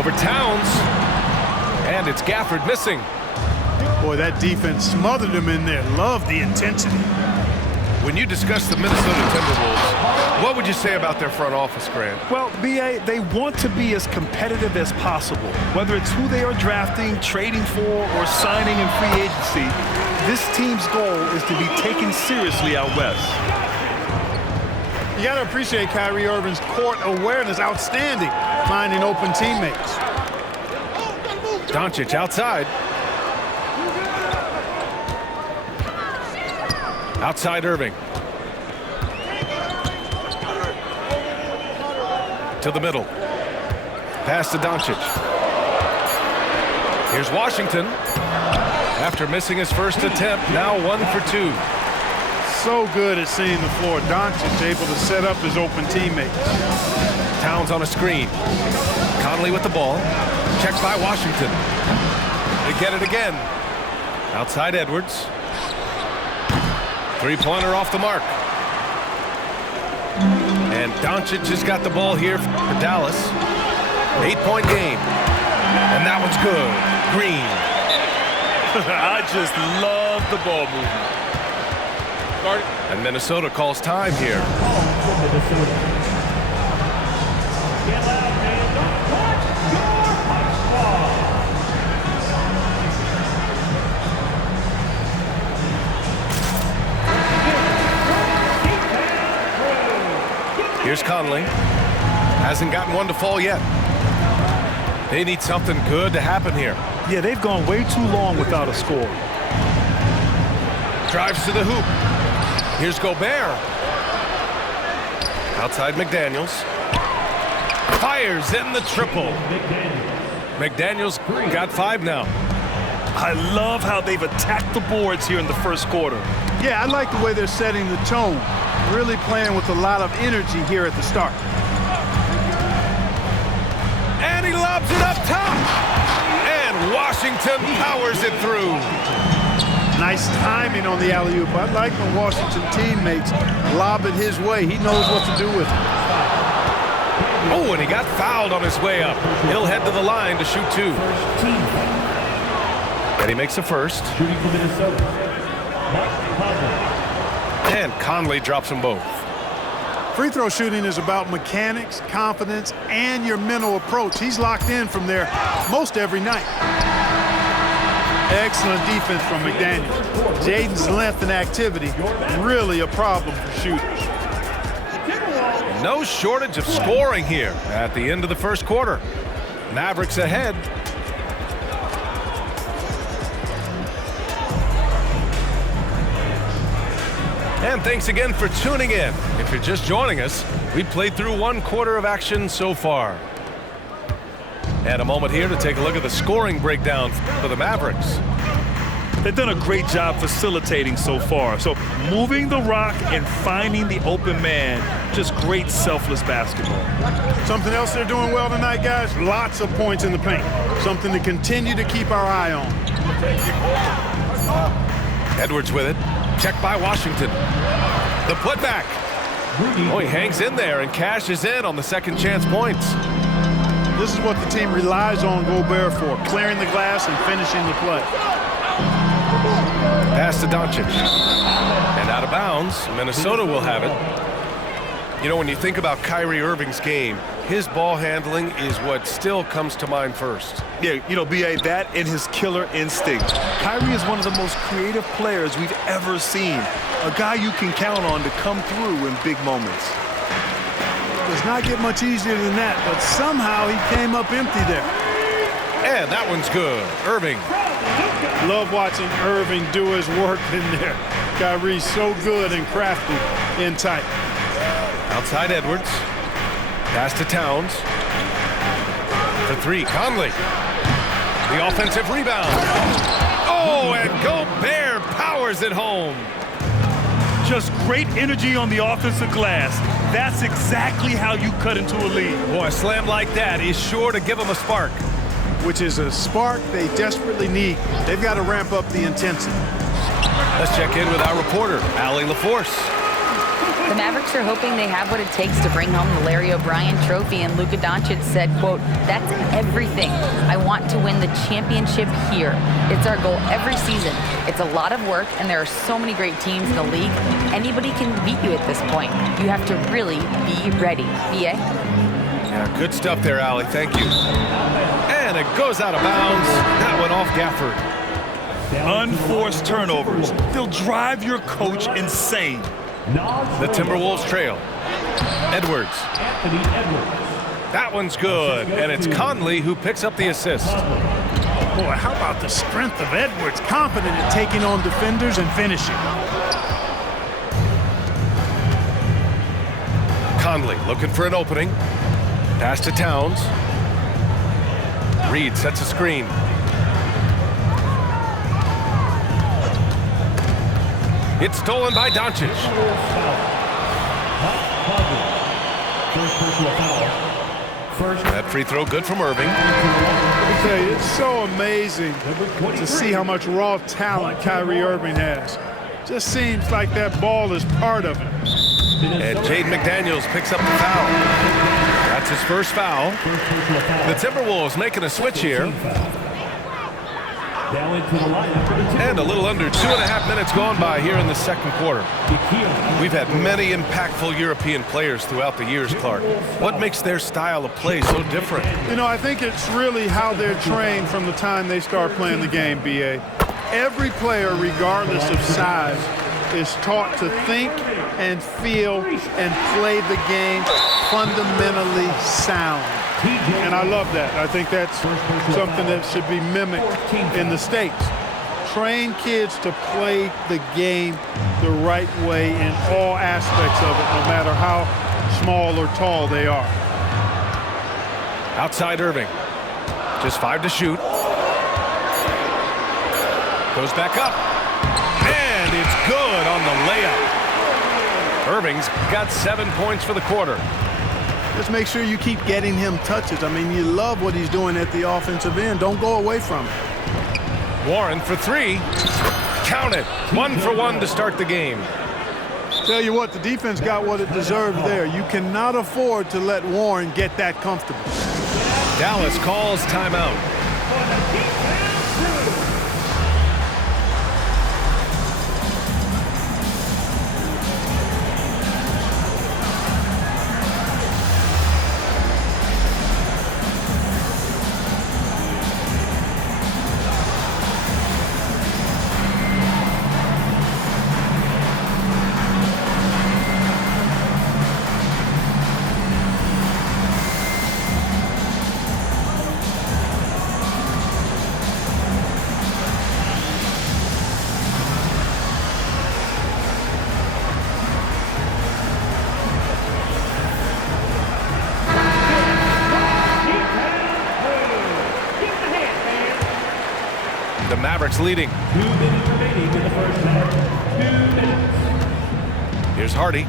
Over Towns. And it's Gafford missing. Boy, that defense smothered him in there. Love the intensity. When you discuss the Minnesota Timberwolves, what would you say about their front office, Grant? Well, B.A., they want to be as competitive as possible. Whether it's who they are drafting, trading for, or signing in free agency, this team's goal is to be taken seriously out west. You got to appreciate Kyrie Irving's court awareness, outstanding, finding open teammates. Doncic outside. Outside Irving. To the middle. Pass to Doncic. Here's Washington. After missing his first attempt, now 1 for 2. So good at seeing the floor. Doncic able to set up his open teammates. Towns on a screen. Conley with the ball. Checked by Washington. They get it again. Outside Edwards. Three-pointer off the mark. And Doncic has got the ball here for Dallas. 8-point game. And that one's good. Green. I just love the ball movement. And Minnesota calls time here. Here's Conley. Hasn't gotten one to fall yet. They need something good to happen here. Yeah, they've gone way too long without a score. Drives to the hoop. Here's Gobert. Outside McDaniels. Fires in the triple. McDaniels got 5 now. I love how they've attacked the boards here in the first quarter. Yeah, I like the way they're setting the tone. Really playing with a lot of energy here at the start. And he lobs it up top. And Washington powers it through. Nice timing on the alley-oop. I like when Washington teammates lob it his way. He knows what to do with it. Oh, and he got fouled on his way up. He'll head to the line to shoot 2. And he makes a first. And Conley drops them both. Free throw shooting is about mechanics, confidence, and your mental approach. He's locked in from there most every night. Excellent defense from McDaniels. Jaden's length and activity, really a problem for shooters. No shortage of scoring here at the end of the first quarter. Mavericks ahead. And thanks again for tuning in. If you're just joining us, we played through 1 quarter of action so far. And a moment here to take a look at the scoring breakdown for the Mavericks. They've done a great job facilitating so far. So moving the rock and finding the open man, just great selfless basketball. Something else they're doing well tonight, guys, lots of points in the paint. Something to continue to keep our eye on. Edwards with it. Checked by Washington. The putback. Oh, he hangs in there and cashes in on the second chance points. This is what the team relies on Gobert for, clearing the glass and finishing the play. Pass to Doncic. And out of bounds, Minnesota will have it. You know, when you think about Kyrie Irving's game, his ball handling is what still comes to mind first. Yeah, you know, B.A., that and his killer instinct. Kyrie is one of the most creative players we've ever seen. A guy you can count on to come through in big moments. Does not get much easier than that, but somehow he came up empty there. And that one's good. Irving. Love watching Irving do his work in there. Kyrie's so good and crafty in tight. Outside Edwards. Pass to Towns. For 3, Conley. The offensive rebound. Oh, and Gobert powers it home. Just great energy on the offensive glass. That's exactly how you cut into a lead. Boy, a slam like that is sure to give them a spark. Which is a spark they desperately need. They've got to ramp up the intensity. Let's check in with our reporter, Allie LaForce. The Mavericks are hoping they have what it takes to bring home the Larry O'Brien trophy, and Luka Doncic said, quote, "That's everything. I want to win the championship here. It's our goal every season. It's a lot of work, and there are so many great teams in the league. Anybody can beat you at this point. You have to really be ready." B.A.? Yeah, good stuff there, Allie. Thank you. And it goes out of bounds. That went off Gafford. Unforced turnovers. They'll drive your coach insane. The Timberwolves trail. Edwards. That one's good, and it's Conley who picks up the assist. Boy, how about the strength of Edwards? Confident in taking on defenders and finishing. Conley looking for an opening. Pass to Towns. Reed sets a screen. It's stolen by Doncic. That free throw good from Irving. Let me tell you, it's so amazing to see how much raw talent Kyrie Irving has. Just seems like that ball is part of it. And Jaden McDaniels picks up the foul. That's his first foul. The Timberwolves making a switch here. And a little under 2.5 minutes gone by here in the second quarter. We've had many impactful European players throughout the years, Clark. What makes their style of play so different? You know, I think it's really how they're trained from the time they start playing the game, B.A. Every player, regardless of size, is taught to think and feel and play the game fundamentally sound. And I love that. I think that's something that should be mimicked in the States. Train kids to play the game the right way in all aspects of it, no matter how small or tall they are. Outside Irving. Just 5 to shoot. Goes back up. And it's good on the layup. Irving's got 7 points for the quarter. Just make sure you keep getting him touches. I mean, you love what he's doing at the offensive end. Don't go away from it. Warren for 3. Count it. 1 for 1 to start the game. Tell you what, the defense got what it deserved there. You cannot afford to let Warren get that comfortable. Dallas calls timeout. The Mavericks leading. 2 minutes remaining in the first half. 2 minutes. Here's Hardy.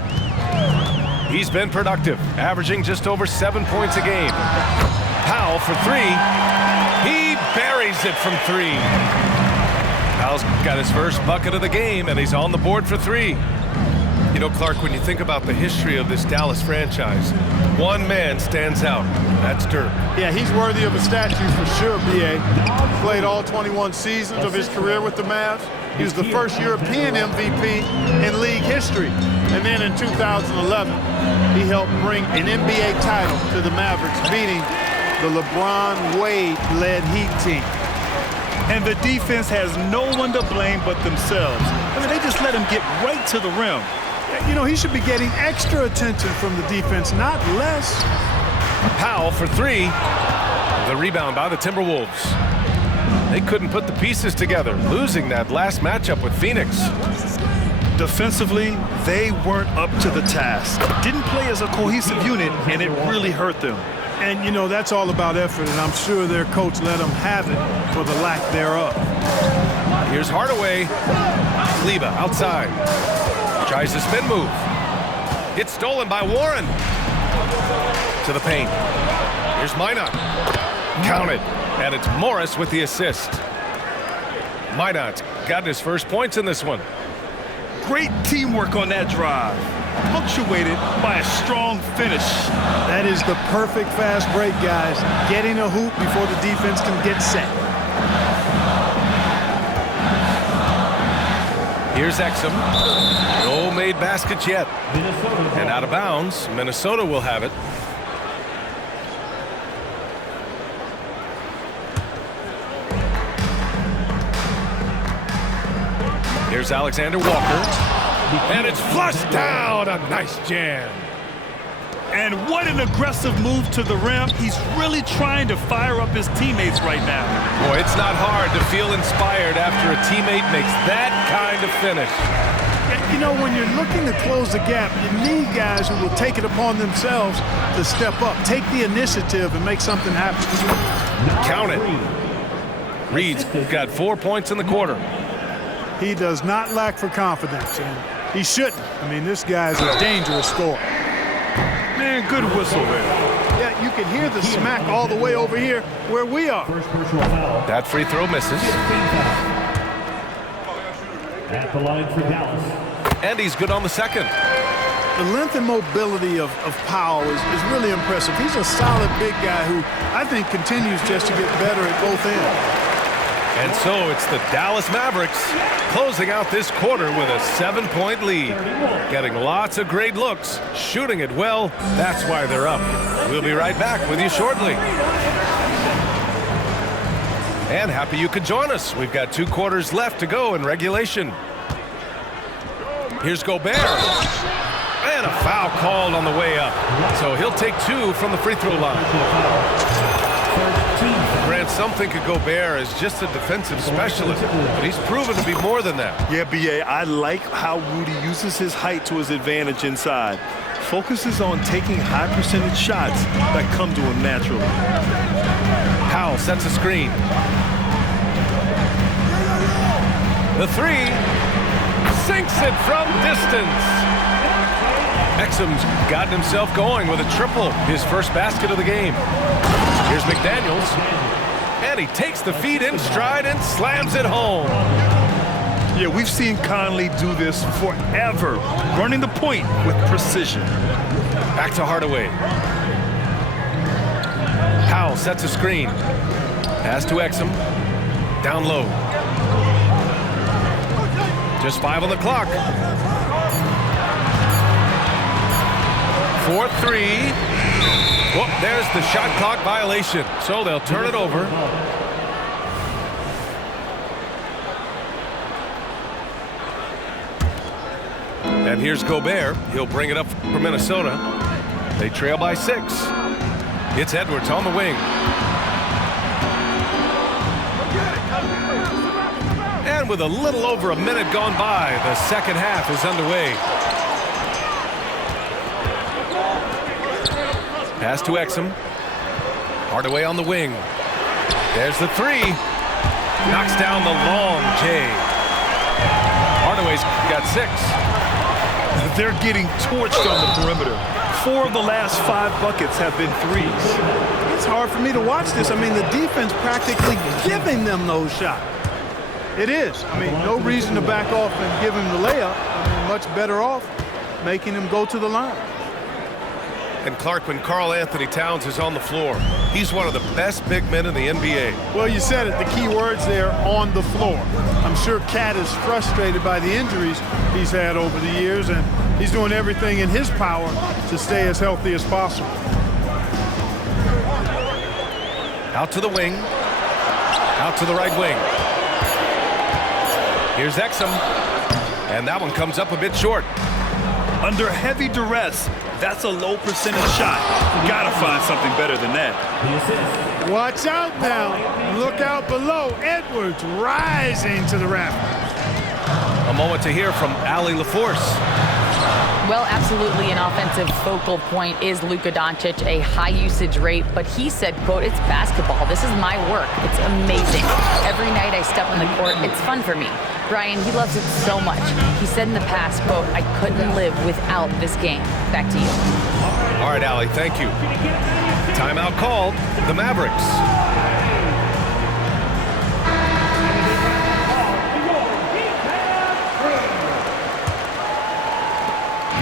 He's been productive, averaging just over 7 points a game. Powell for 3. He buries it from 3. Powell's got his first bucket of the game, and he's on the board for 3. You know, Clark, when you think about the history of this Dallas franchise, one man stands out. That's Dirk. Yeah, he's worthy of a statue for sure, B.A. Played all 21 seasons of his career with the Mavs. He was the first European MVP in league history. And then in 2011, he helped bring an NBA title to the Mavericks, beating the LeBron Wade-led Heat team. And the defense has no one to blame but themselves. I mean, they just let him get right to the rim. You know, he should be getting extra attention from the defense, not less. Powell for 3. The rebound by the Timberwolves. They couldn't put the pieces together, losing that last matchup with Phoenix. Defensively, they weren't up to the task. Didn't play as a cohesive unit, and it really hurt them. And, you know, that's all about effort, and I'm sure their coach let them have it for the lack thereof. Here's Hardaway. Kleber outside. Tries the spin move. It's stolen by Warren. To the paint. Here's Minot. Counted. And it's Morris with the assist. Minot's got his first points in this one. Great teamwork on that drive. punctuated by a strong finish. That is the perfect fast break, guys. Getting a hoop before the defense can get set. Here's Exum. No made baskets yet. And out of bounds. Minnesota will have it. Here's Alexander Walker. And it's flushed down. A nice jam. And what an aggressive move to the rim. He's really trying to fire up his teammates right now. Boy, it's not hard to feel inspired after a teammate makes that kind of finish. You know, when you're looking to close the gap, you need guys who will take it upon themselves to step up, take the initiative, and make something happen. Count it. Reed's got 4 points in the quarter. He does not lack for confidence, and he shouldn't. I mean, this guy's a dangerous scorer. Man, good whistle there. Yeah, you can hear the smack all the way over here where we are. First personal foul. That free throw misses. At the line for Dallas. And he's good on the second. The length and mobility of Powell is really impressive. He's a solid big guy who I think continues just to get better at both ends. And so it's the Dallas Mavericks closing out this quarter with a 7-point lead. Getting lots of great looks, shooting it well. That's why they're up. We'll be right back with you shortly. And happy you could join us. We've got 2 quarters left to go in regulation. Here's Gobert. And a foul called on the way up. So he'll take 2 from the free throw line. Grant, some think of Gobert as just a defensive specialist, but he's proven to be more than that. Yeah, B.A., I like how Rudy uses his height to his advantage inside. Focuses on taking high percentage shots that come to him naturally. Powell sets a screen. The 3 sinks it from distance. Exum's gotten himself going with a triple, his first basket of the game. Here's McDaniels, and he takes the feed in stride and slams it home. Yeah, we've seen Conley do this forever, running the point with precision. Back to Hardaway. Powell sets a screen. Pass to Exum. Down low. Just 5 on the clock. 4-3. Whoop, there's the shot clock violation. So they'll turn it over. And here's Gobert. He'll bring it up for Minnesota. They trail by 6. It's Edwards on the wing. And with a little over a minute gone by, the second half is underway. Pass to Exum. Hardaway on the wing. There's the 3. Knocks down the long J. Hardaway's got 6. They're getting torched on the perimeter. 4 of the last 5 buckets have been threes. It's hard for me to watch this. I mean, the defense practically giving them those shots. It is. I mean, no reason to back off and give him the layup. I mean, much better off making him go to the line. And Clark, when Karl Anthony Towns is on the floor, he's one of the best big men in the NBA. Well, you said it, the key words there, on the floor. I'm sure Cat is frustrated by the injuries he's had over the years, and he's doing everything in his power to stay as healthy as possible. Out to the wing. Out to the right wing. Here's Exum. And that one comes up a bit short. Under heavy duress, that's a low percentage shot. Gotta find something better than that. Watch out now. Look out below. Edwards rising to the rafters. A moment to hear from Allie LaForce. Well, absolutely an offensive focal point is Luka Doncic, a high usage rate, but he said, quote, "It's basketball. This is my work. It's amazing. Every night I step on the court, it's fun for me." Brian, he loves it so much. He said in the past, quote, "I couldn't live without this game." Back to you. All right, Allie, thank you. Timeout called. The Mavericks.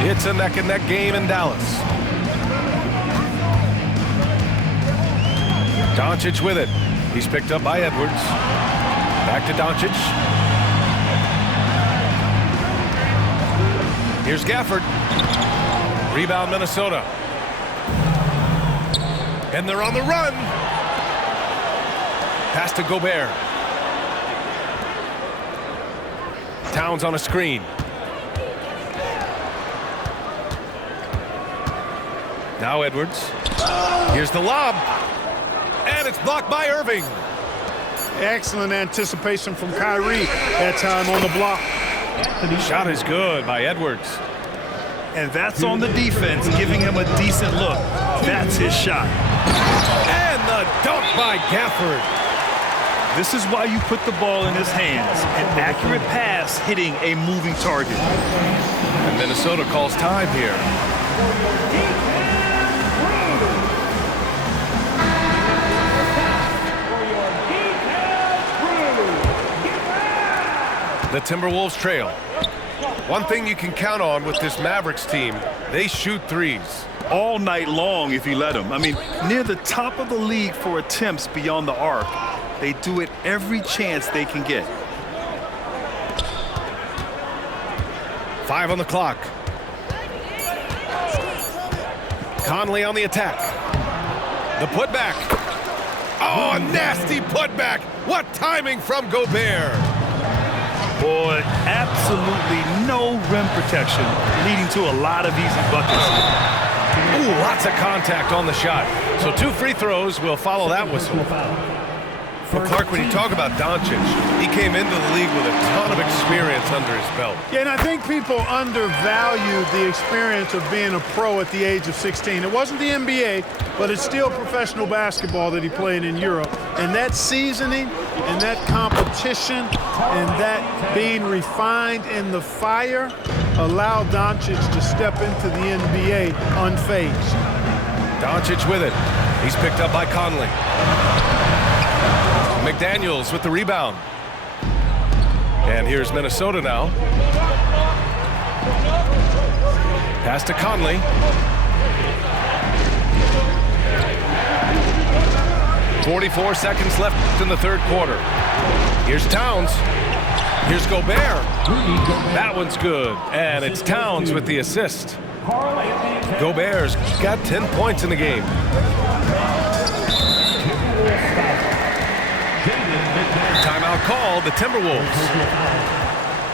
It's a neck-and-neck game in Dallas. Doncic with it. He's picked up by Edwards. Back to Doncic. Here's Gafford. Rebound Minnesota. And they're on the run. Pass to Gobert. Towns on a screen. Now Edwards. Here's the lob. And it's blocked by Irving. Excellent anticipation from Kyrie. That time on the block. Shot is good by Edwards. And that's on the defense, giving him a decent look. That's his shot. And the dunk by Gafford. This is why you put the ball in his hands. An accurate pass hitting a moving target. And Minnesota calls time here. The Timberwolves trail. One thing you can count on with this Mavericks team, they shoot threes. All night long if you let them. I mean, near the top of the league for attempts beyond the arc. They do it every chance they can get. 5 on the clock. Conley on the attack. The putback. Oh, a nasty putback. What timing from Gobert. Boy, absolutely no rim protection, leading to a lot of easy buckets. Ooh, lots of contact on the shot. So 2 free throws will follow that whistle. Well, Clark, when you talk about Doncic, he came into the league with a ton of experience under his belt. Yeah, and I think people undervalue the experience of being a pro at the age of 16. It wasn't the NBA, but it's still professional basketball that he played in Europe. And that seasoning and that competition and that being refined in the fire allowed Doncic to step into the NBA unfazed. Doncic with it. He's picked up by Conley. McDaniels with the rebound. And here's Minnesota now. Pass to Conley. .44 seconds left in the third quarter. Here's Towns. Here's Gobert. That one's good. And it's Towns with the assist. Gobert's got 10 points in the game. Timeout called, the Timberwolves.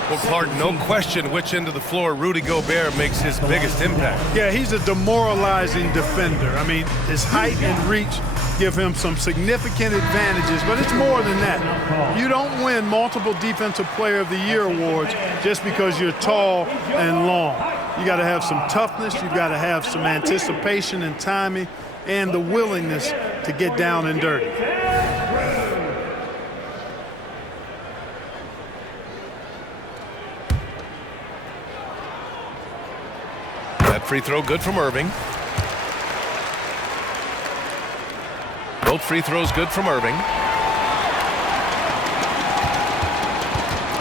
Well, Clark, no question which end of the floor Rudy Gobert makes his biggest impact. Yeah, he's a demoralizing defender. I mean, his height and reach give him some significant advantages, but it's more than that. You don't win multiple Defensive Player of the Year awards just because you're tall and long. You got to have some toughness, you got to have some anticipation and timing, and the willingness to get down and dirty. That free throw good from Irving. Both free throws good from Irving.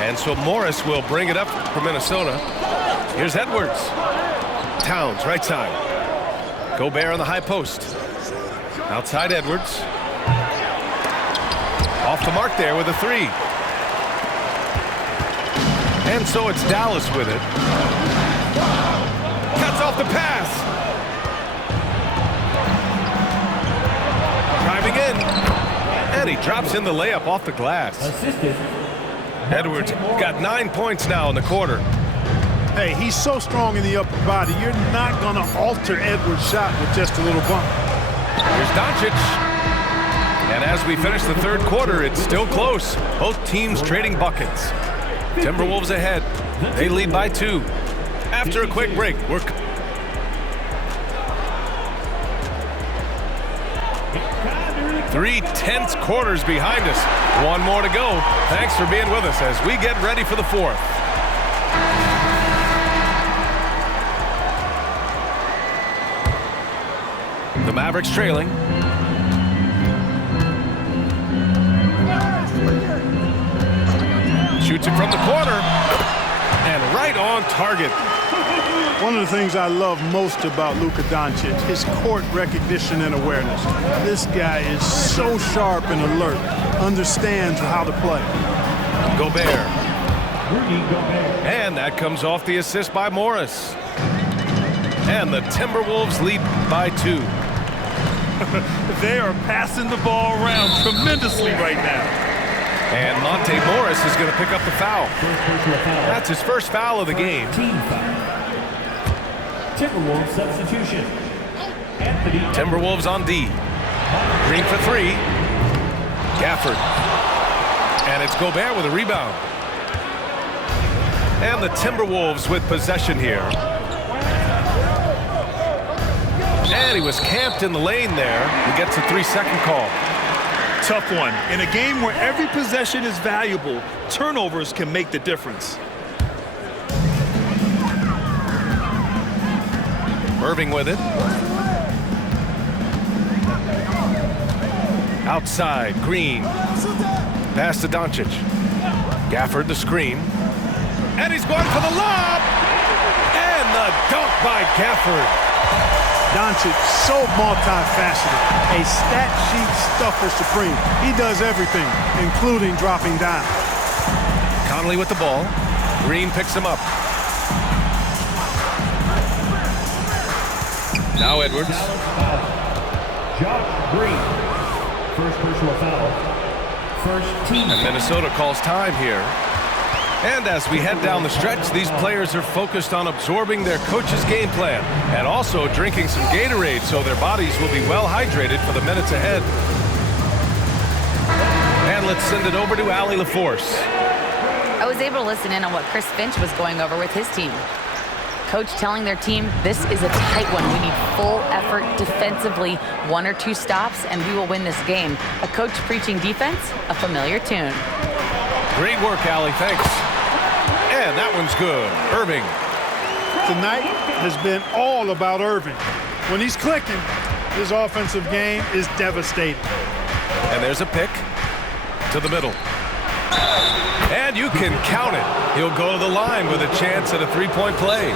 And so Morris will bring it up for Minnesota. Here's Edwards. Towns, right side. Gobert on the high post. Outside Edwards. Off the mark there with a three. And so it's Dallas with it. Cuts off the pass. Driving in. And he drops in the layup off the glass. Edwards got 9 points now in the quarter. Hey, he's so strong in the upper body. You're not going to alter Edwards' shot with just a little bump. Here's Doncic. And as we finish the third quarter, it's still close. Both teams trading buckets. Timberwolves ahead. They lead by 2. After a quick break, we're 3 tense quarters behind us. One more to go. Thanks for being with us as we get ready for the fourth. The Mavericks trailing. Shoots it from the corner. And right on target. One of the things I love most about Luka Doncic, his court recognition and awareness. This guy is so sharp and alert, understands how to play. Gobert. Rudy Gobert. And that comes off the assist by Morris. And the Timberwolves lead by 2. They are passing the ball around tremendously right now. And Monte Morris is going to pick up the foul. First personal foul. That's his first foul of the game. Team foul. Timberwolves substitution. Anthony Timberwolves on D. Green for 3. Gafford. And it's Gobert with a rebound. And the Timberwolves with possession here. And he was camped in the lane there. He gets a 3-second call. Tough one. In a game where every possession is valuable, turnovers can make the difference. Irving with it. Outside, Green. Pass to Doncic. Gafford the screen. And he's going for the lob! And the dunk by Gafford. Doncic, so multifaceted, a stat sheet stuffer supreme. He does everything, including dropping down. Conley with the ball. Green picks him up. Now Edwards. Josh Green. First personal foul. First team. And Minnesota calls time here. And as we head down the stretch, these players are focused on absorbing their coach's game plan and also drinking some Gatorade so their bodies will be well hydrated for the minutes ahead. And let's send it over to Allie LaForce. I was able to listen in on what Chris Finch was going over with his team. Coach telling their team, this is a tight one. We need full effort defensively, 1 or 2 stops, and we will win this game. A coach preaching defense, a familiar tune. Great work, Allie. Thanks. And that one's good. Irving. Tonight has been all about Irving. When he's clicking, his offensive game is devastating. And there's a pick to the middle. And you can count it. He'll go to the line with a chance at a 3-point play.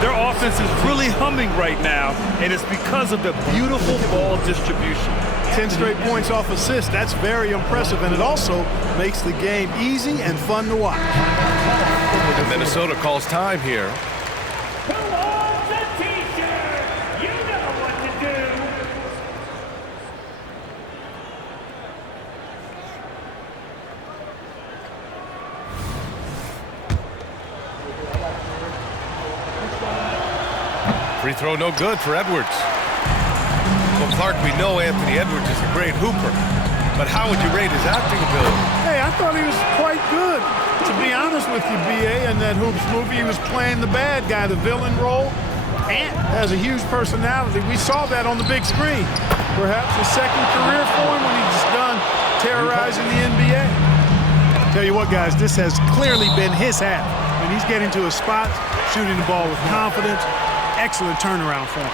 Their offense is really humming right now, and it's because of the beautiful ball distribution. 10 straight points off assists. That's very impressive, and it also makes the game easy and fun to watch. And Minnesota calls time here. Who owns the t-shirt? You know what to do. Free throw no good for Edwards. Well, Clark, we know Anthony Edwards is a great hooper, but how would you rate his acting ability? Hey, I thought he was quite good. To be honest with you, B.A., in that Hoops movie, he was playing the bad guy, the villain role. Ant has a huge personality. We saw that on the big screen. Perhaps a second career for him when he's done terrorizing the NBA. Tell you what, guys, this has clearly been his half. When he's getting to his spots, shooting the ball with confidence, excellent turnaround for him.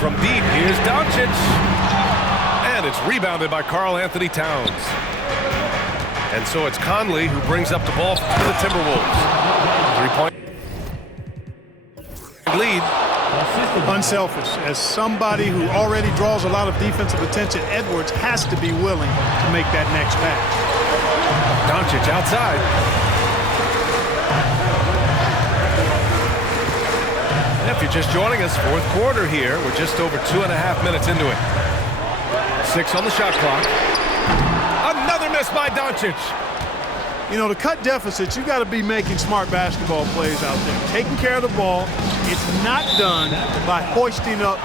From deep, here's Doncic. And it's rebounded by Karl Anthony Towns. And so it's Conley who brings up the ball to the Timberwolves. 3-point lead. Unselfish. As somebody who already draws a lot of defensive attention, Edwards has to be willing to make that next pass. Doncic outside. If you're just joining us, fourth quarter here. We're just over 2.5 minutes into it. 6 on the shot clock. Another miss by Doncic. You know, to cut deficits, you got to be making smart basketball plays out there. Taking care of the ball. It's not done by hoisting up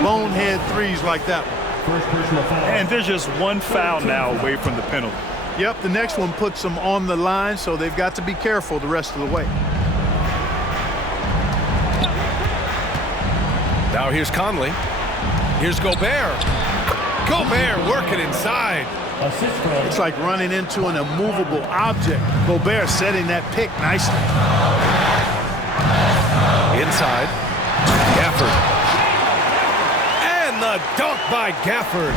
bonehead threes like that one. First personal foul. And there's just one foul now away from the penalty. Yep, the next one puts them on the line, so they've got to be careful the rest of the way. Now here's Conley. Here's Gobert. Gobert working inside. Assist from It's like running into an immovable object. Gobert setting that pick nicely. Inside. Gafford. And the dunk by Gafford.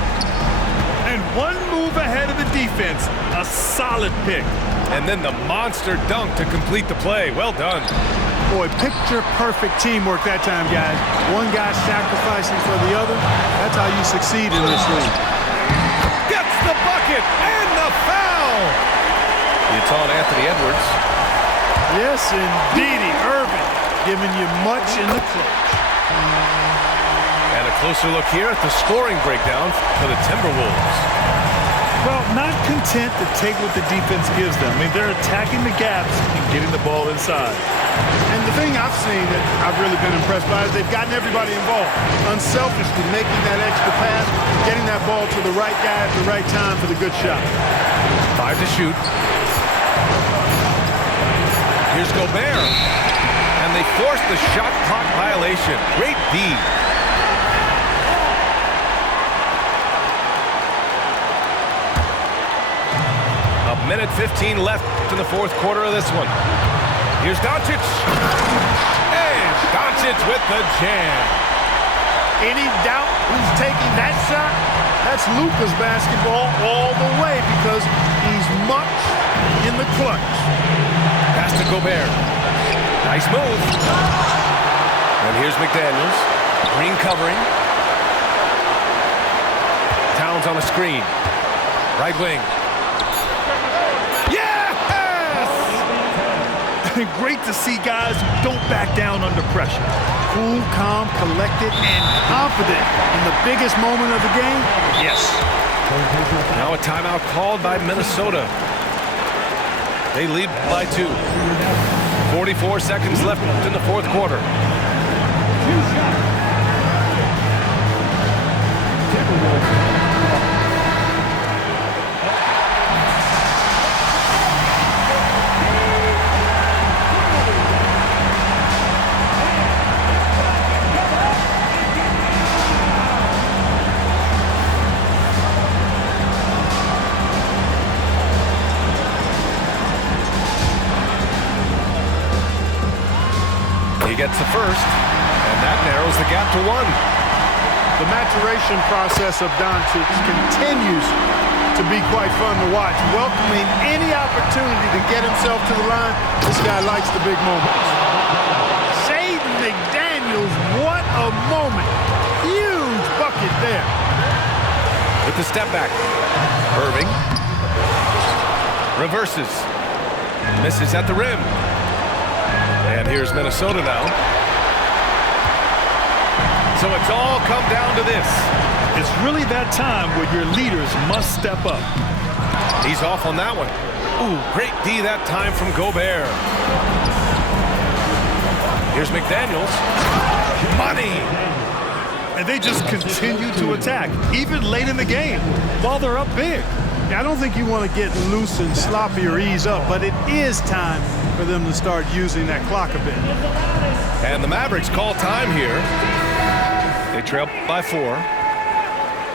And one move ahead of the defense. A solid pick. And then the monster dunk to complete the play. Well done. Boy, picture-perfect teamwork that time, guys. One guy sacrificing for the other. That's how you succeed in this league. Gets the bucket and the foul. It's on Anthony Edwards. Yes, indeedy. Irving giving you much in the clutch. And a closer look here at the scoring breakdown for the Timberwolves. Well, not content to take what the defense gives them. I mean, they're attacking the gaps and getting the ball inside. And the thing I've seen that I've really been impressed by is they've gotten everybody involved. Unselfishly making that extra pass, getting that ball to the right guy at the right time for the good shot. 5 to shoot. Here's Gobert. And they force the shot clock violation. Great D. A minute 15 left in the fourth quarter of this one. Here's Doncic. And Doncic with the jam. Any doubt who's taking that shot? That's Luka's basketball all the way because he's much in the clutch. Pass to Gobert. Nice move. And here's McDaniels. Green covering. Towns on a screen. Right wing. Great to see guys who don't back down under pressure. Cool, calm, collected, and confident in the biggest moment of the game. Yes. Now a timeout called by Minnesota. They lead by 2. 44 seconds left in the fourth quarter. He gets the first, and that narrows the gap to 1. The maturation process of Doncic continues to be quite fun to watch. Welcoming any opportunity to get himself to the line. This guy likes the big moments. Shaden McDaniels, what a moment. Huge bucket there. With the step back. Irving. Reverses. Misses at the rim. And here's Minnesota now. So it's all come down to this. It's really that time where your leaders must step up. He's off on that one. Ooh, great D that time from Gobert. Here's McDaniels. Money! And they just continue to attack, even late in the game, while they're up big. I don't think you want to get loose and sloppy or ease up, but it is time for them to start using that clock a bit. And the Mavericks call time here. They trail by 4.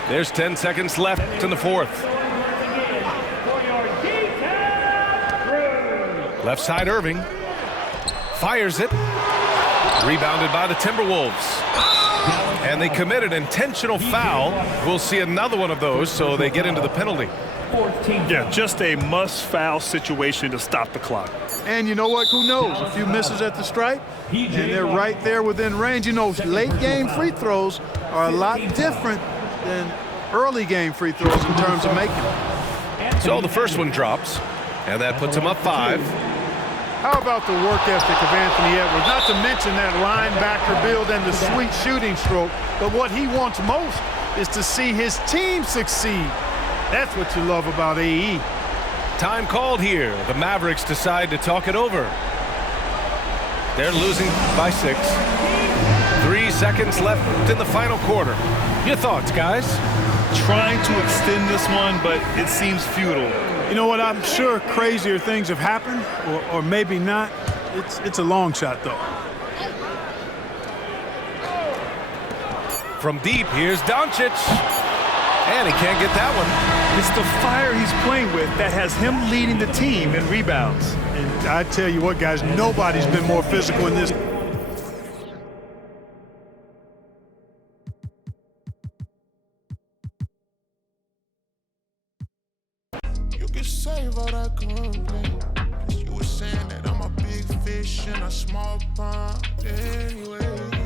There's 10 seconds left in the fourth. Left side Irving. Fires it. Rebounded by the Timberwolves. And they commit an intentional foul. We'll see another one of those, so they get into the penalty. Yeah, just a must-foul situation to stop the clock. And you know what? Who knows? A few misses at the stripe, and they're right there within range. You know, late-game free throws are a lot different than early-game free throws in terms of making them. So the first one drops, and that puts him up 5. How about the work ethic of Anthony Edwards? Not to mention that linebacker build and the sweet shooting stroke, but what he wants most is to see his team succeed. That's what you love about AE. Time called here. The Mavericks decide to talk it over. They're losing by 6. 3 seconds left in the final quarter. Your thoughts, guys? Trying to extend this one, but it seems futile. You know what? I'm sure crazier things have happened, or maybe not. It's a long shot, though. From deep, here's Doncic. And he can't get that one. It's the fire he's playing with that has him leading the team in rebounds. And I tell you what, guys, nobody's been more physical in this save all that gunplay. You were saying that I'm a big fish in a small pond anyway.